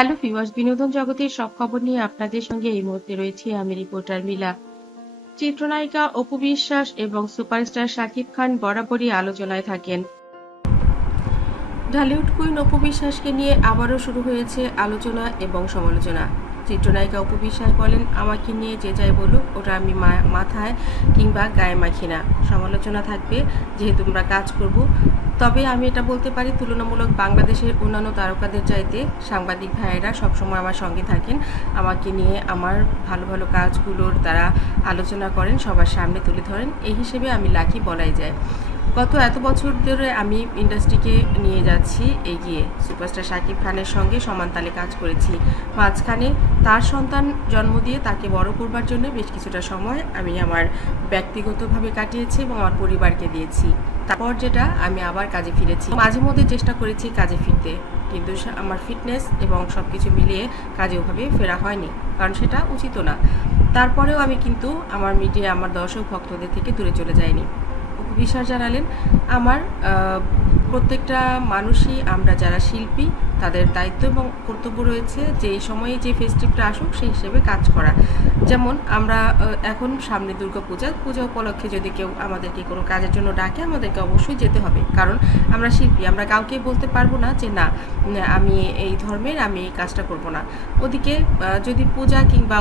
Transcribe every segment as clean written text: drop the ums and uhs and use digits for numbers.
Hello viewers, বিনোদন জগতের সব খবর নিয়ে আপনাদের সঙ্গে এই মুহূর্তে রয়েছি আমি রিপোর্টার মিলা। চিত্রনায়িকা অপু বিশ্বাস এবং সুপারস্টার শাকিব খান বরাবরই আলোচনায় থাকেন। ঢালিউড কুইন অপু বিশ্বাসকে নিয়ে আবারও শুরু হয়েছে আলোচনা এবং সমালোচনা। চিত্রনায়িকা অপু বিশ্বাস বলেন, আমাকে নিয়ে যে যাই বলুক ওটা আমি মাথায় কিংবা গায়ে মাখি না। সমালোচনা থাকবে, যেহেতু আমরা কাজ করব। তবে আমি এটা বলতে পারি, তুলনামূলক বাংলাদেশের অন্যান্য তারকাদের চাইতে সাংবাদিক ভাইয়েরা সবসময় আমার সঙ্গে থাকেন। আমাকে নিয়ে আমার ভালো ভালো কাজগুলোর তারা আলোচনা করেন, সবার সামনে তুলে ধরেন। এই হিসেবে আমি লাকি বলাই যায়। গত এত বছর ধরে আমি ইন্ডাস্ট্রিকে নিয়ে যাচ্ছি এগিয়ে। সুপারস্টার শাকিব খানের সঙ্গে সমান তালে কাজ করেছি। মাঝখানে তার সন্তান জন্ম দিয়ে তাকে বড় করবার জন্য বেশ কিছুটা সময় আমি আমার ব্যক্তিগতভাবে কাটিয়েছি এবং আমার পরিবারকে দিয়েছি। তারপর যেটা আমি আবার কাজে ফিরেছি। মাঝে মধ্যে চেষ্টা করেছি কাজে ফিরতে, কিন্তু আমার ফিটনেস এবং সব কিছু মিলিয়ে কাজে ওভাবে ফেরা হয়নি, কারণ সেটা উচিত না। তারপরেও আমি কিন্তু আমার মিডিয়া, আমার দর্শক ভক্তদের থেকে দূরে চলে যাইনি। বিশ্বাস জানালেন, আমার প্রত্যেকটা মানুষই, আমরা যারা শিল্পী তাদের দায়িত্ব এবং কর্তব্য রয়েছে যে এই সময়ে যে ফেস্টিভটা আসুক সেই হিসেবে কাজ করা। যেমন আমরা এখন সামনে পূজা উপলক্ষে যদি কেউ আমাদেরকে কোনো কাজের জন্য ডাকে, আমাদেরকে অবশ্যই যেতে হবে, কারণ আমরা শিল্পী। আমরা কাউকে বলতে পারবো না যে না, আমি এই ধর্মের, আমি এই কাজটা করব না। ওদিকে যদি পূজা কিংবা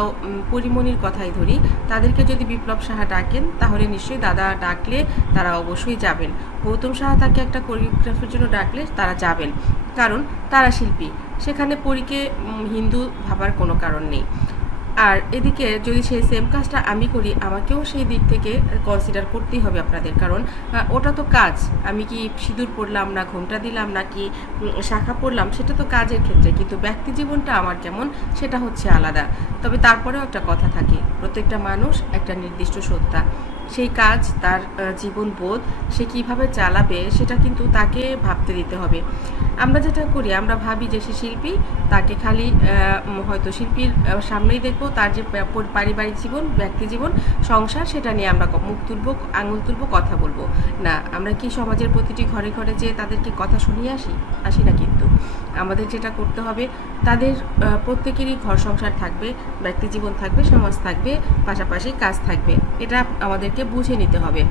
পরিমণির কথাই ধরি, তাদেরকে যদি বিপ্লব সাহা ডাকেন তাহলে নিশ্চয়ই দাদা ডাকলে তারা অবশ্যই যাবেন। গৌতম সাহা তাকে একটা কোরিওগ্রাফির জন্য ডাকলে তারা যাবেন, কারণ তারা শিল্পী। সেখানে পরীকে হিন্দু ভাবার কোনো কারণ নেই। আর এদিকে যদি সেই সেম কাজটা আমি করি, আমাকেও সেই দিক থেকে কনসিডার করতেই হবে আপনাদের, কারণ ওটা তো কাজ। আমি কি সিঁদুর পরলাম, না ঘোমটা দিলাম, নাকি শাখা পরলাম, সেটা তো কাজের ক্ষেত্রে, কিন্তু ব্যক্তি জীবনটা আমার কেমন সেটা হচ্ছে আলাদা। তবে তারপরেও একটা কথা থাকে, প্রত্যেকটা মানুষ একটা নির্দিষ্ট সত্তা। সেই কাজ, তার জীবনবোধ, সে কীভাবে চালাবে সেটা কিন্তু তাকে ভাবতে দিতে হবে। আমরা যেটা করি, আমরা ভাবি যে সে শিল্পী, তাকে খালি হয়তো শিল্পীর সামনেই দেখবো, তার যে পারিবারিক জীবন, ব্যক্তি জীবন, সংসার, সেটা নিয়ে আমরা মুখ তুলবো, আঙুল তুলবো, কথা বলবো না। আমরা কি সমাজের প্রতিটি ঘরে ঘরে যে তাদেরকে কথা শুনিয়ে আসি না, কিন্তু আমাদের যেটা করতে হবে, তাদের প্রত্যেকেরই ঘর সংসার থাকবে, ব্যক্তি জীবন থাকবে, সমাজ থাকবে, পাশাপাশি কাজ থাকবে। এটা আমাদেরকে বুঝে নিতে হবে।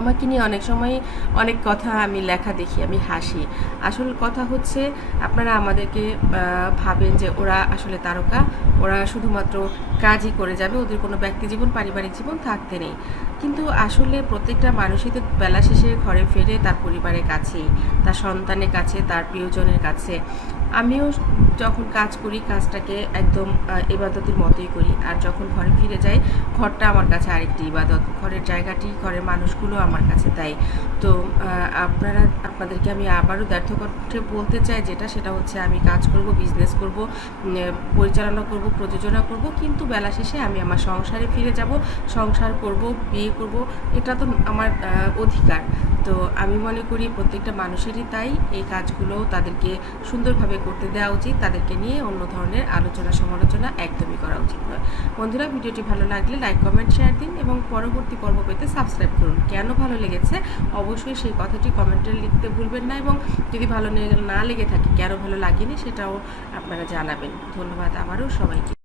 আমাকে নিয়ে অনেক সময় অনেক কথা আমি লেখা দেখি, আমি হাসি। আসল কথা হচ্ছে, আপনারা আমাদেরকে ভাবেন যে ওরা আসলে তারকা, ওরা শুধুমাত্র কাজই করে যাবে, ওদের কোনো ব্যক্তি জীবন, পারিবারিক জীবন থাকতে নেই। কিন্তু আসলে প্রত্যেকটা মানুষই তো বেলা শেষে ঘরে ফেরে তার পরিবারের কাছেই, তার সন্তানের কাছে, তার প্রিয়জনের কাছে। আমিও যখন কাজ করি, কাজটাকে একদম ইবাদতের মতোই করি। আর যখন ঘরে ফিরে যাই, ঘরটা আমার কাছে আরেকটি ইবাদত। ঘরের জায়গাটি, ঘরের মানুষগুলো আমার কাছে তাই। তো আপনাদেরকে আমি আবারও ব্যর্থ করতে বলতে চাই, সেটা হচ্ছে, আমি কাজ করব, বিজনেস করব, পরিচালনা করব, প্রযোজনা করব, কিন্তু বেলা শেষে আমি আমার সংসারে ফিরে যাব, সংসার করব, বিয়ে করব, এটা তো আমার অধিকার। তো আমি মনে করি প্রত্যেকটা মানুষেরই তাই এই কাজগুলো তাদেরকে সুন্দরভাবে করতে দেওয়া উচিত। তাদেরকে নিয়ে অন্য ধরনের আলোচনা সমালোচনা একদমই করা উচিত নয়। বন্ধুরা, ভিডিওটি ভালো লাগলে লাইক, কমেন্ট, শেয়ার দিন এবং পরবর্তী পর্ব পেতে সাবস্ক্রাইব করুন। কেন ভালো লেগেছে অবশ্যই সেই কথাটি কমেন্টে লিখতে ভুলবেন না, এবং যদি ভালো না লেগে থাকে, কেন ভালো লাগেনি সেটাও আপনারা জানাবেন। ধন্যবাদ আবারও সবাইকে।